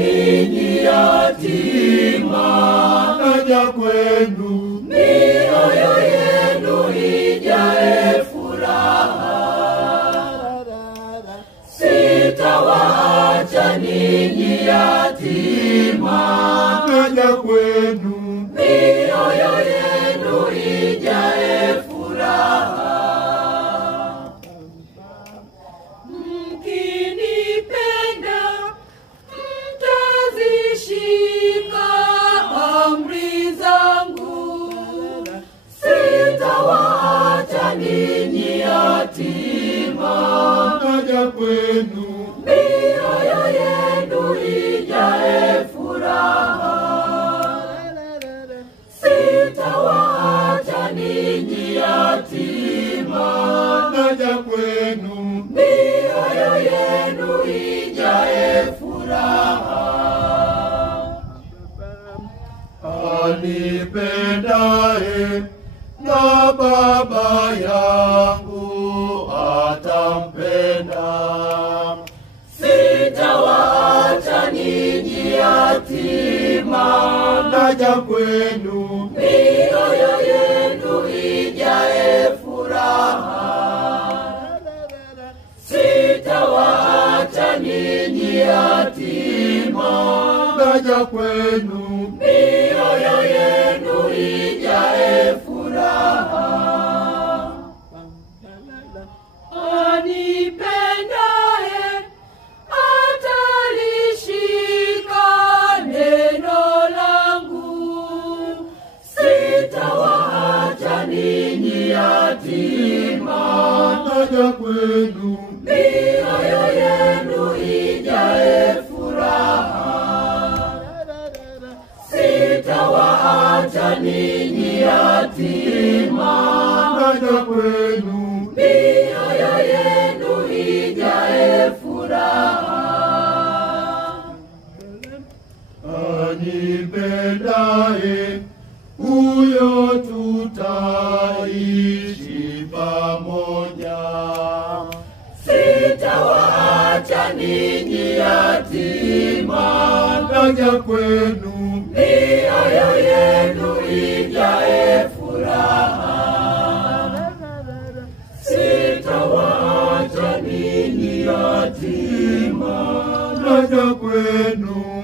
ninyi yatima, naja kwenu, mioyo yenu ijae furaha. Sitawaacha ninyi yatima, naja kwenu, mioyo yenu ijae furaha. Mkinipenda mtazishika amri zangu, sitawaacha ninyi yatima, naja kwenu, mioyo yenu ijae furaha. Sitawaacha ninyi yatima, naja kwenu, mioyo yenu ijae furaha. anipendaye na Baba yangu atampenda. Sitawaacha ninyi yatima, Naja kwenu, mioyo yenu ijae furaha. Sitawaacha ninyi yatima, naja kwenu, mioyo yenu ijae furaha. Anipendaye atalishika neno langu, sitawaacha ninyi yatima, naja kwenu, mioyo yenu ijae furaha. Sitawaacha ninyi yatima, naja kwenu, mioyo yenu ijae furaha. anipendaye huyo tutaishi pamoja. Sitawaacha ninyi yatima, Naja kwenu, mioyo yenu ijae furaha. Sitawaacha ninyi yatima, naja kwenu,